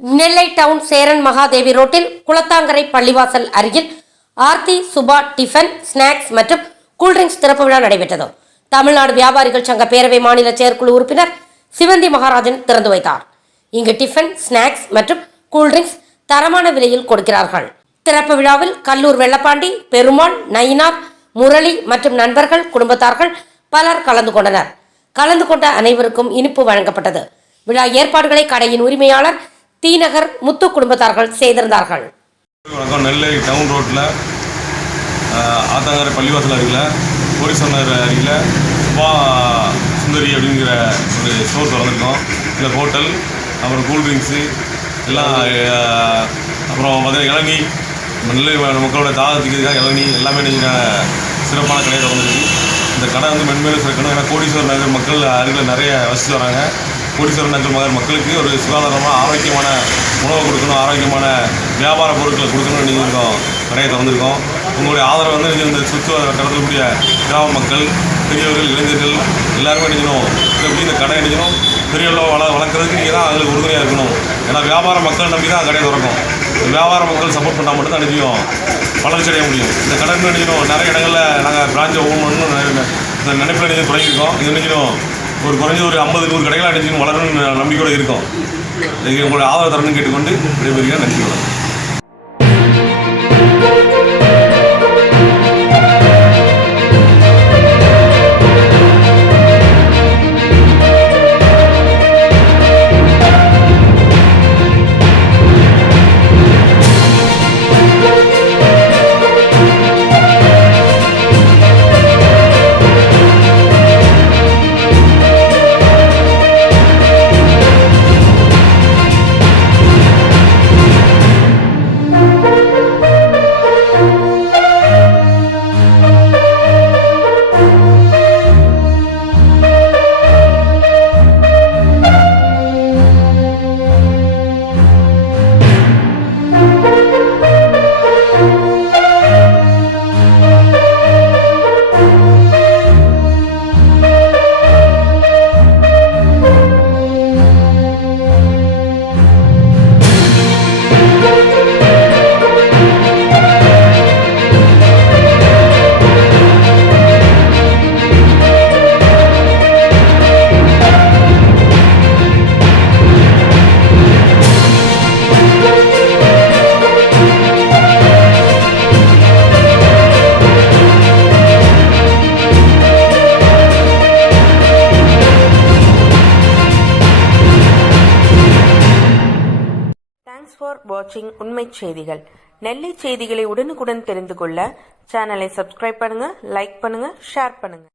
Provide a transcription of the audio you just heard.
நெல்லை down Cheran Mahadevi ரோட்டில் குளத்தாங்கரை பள்ளிவாசல் அருகில் ஆர்த்தி சுபா டிஃபன் ஸ்நாக்ஸ் மற்றும் கூல்ட்ரிங்க்ஸ் திறப்பு விழா நடைபெற்றது. தமிழ்நாடு வியாபாரிகள் சங்க பேரவை மாநில செயற்குழு உறுப்பினர் சிவந்தி மகாராஜன் திறந்து வைத்தார். இங்கு டிஃபன் ஸ்நாக்ஸ் மற்றும் கூல்ட்ரிங்க்ஸ் தரமான விலையில் கொடுக்கிறார்கள். திறப்பு விழாவில் கல்லூர் வெள்ளப்பாண்டி, பெருமாள், நயினார், முரளி மற்றும் நண்பர்கள், குடும்பத்தார்கள் பலர் கலந்து கொண்டனர். கலந்து கொண்ட அனைவருக்கும் இனிப்பு வழங்கப்பட்டது. விழா ஏற்பாடுகளை கடையின் உரிமையாளர் தீநகர் முத்து குடும்பத்தார்கள் செய்திருந்தார்கள். நெல்லை டவுன் ரோட்டில் ஆத்தாங்கரை பள்ளிவாசல் அருகில் கோரிசனர் அருகில் சுபா சுந்தரி அப்படிங்கிற ஒரு ஸ்டோர் திறந்துருக்கோம். இல்லை ஹோட்டல், அப்புறம் கூல்ட்ரிங்க்ஸு எல்லாம், அப்புறம் பார்த்தீங்கன்னா இளநீ, நெல்லை மக்களோட தாகத்துக்கு இளநீ எல்லாமே நீங்கள் சிறப்பான கடையை திறந்துருக்கு. இந்த கடை மென்மேலும் சிறக்கணும். ஏன்னா கோடீஸ்வரர் நகர் மக்கள் அருகில் நிறைய வசித்து வராங்க. கோடீஸ்வரர் நகர் மக்களுக்கு ஒரு சுகாதாரமான ஆரோக்கியமான உணவை கொடுக்கணும், ஆரோக்கியமான வியாபார பொருட்களை கொடுக்கணும்னு நினைச்சிருக்கோம். கடையை திறந்துருக்கோம். உங்களுடைய ஆதரவு இந்த சுற்று வட்டாரத்தில் கூடிய கிராம மக்கள், பெரியவர்கள், இளைஞர்கள் எல்லாருமே நினைக்கணும். எப்படி இந்த கடை நினைக்கணும், பெரியவர்கள் வளர்க்குறதுக்கு நீங்கள் தான் அதில் உறுதுணையாக இருக்கணும். ஏன்னா வியாபார மக்கள் நம்பி தான் கடை திறக்கும். வியாபார மக்கள் சப்போர்ட் பண்ணால் மட்டும் தான் நினைக்கும் வளர்ச்சி அடைய முடியும். இந்த கடை நினைக்கணும். நிறைய இடங்களில் நாங்கள் பிரான்ச்சை ஓப்பன் இந்த நினைப்பில் நீங்கள் தொடங்கியிருக்கோம். இது நினைக்கணும் ஒரு குறைஞ்ச ஒரு 50-100 கடைகளாக அடிச்சுன்னு வளரணும்னு நம்பிக்கையோடு இருக்கோம். இதுக்கு உங்களுடைய ஆதரவு தரணும்னு கேட்டுக்கொண்டு விடைபெறுகிறேன். நன்றி. Thanks for watching உண்மை செய்திகள். நெல்லை செய்திகளை உடனுக்குடன் தெரிந்து கொள்ள சேனலை சப்ஸ்கிரைப் பண்ணுங்க, லைக் பண்ணுங்க, ஷேர் பண்ணுங்க.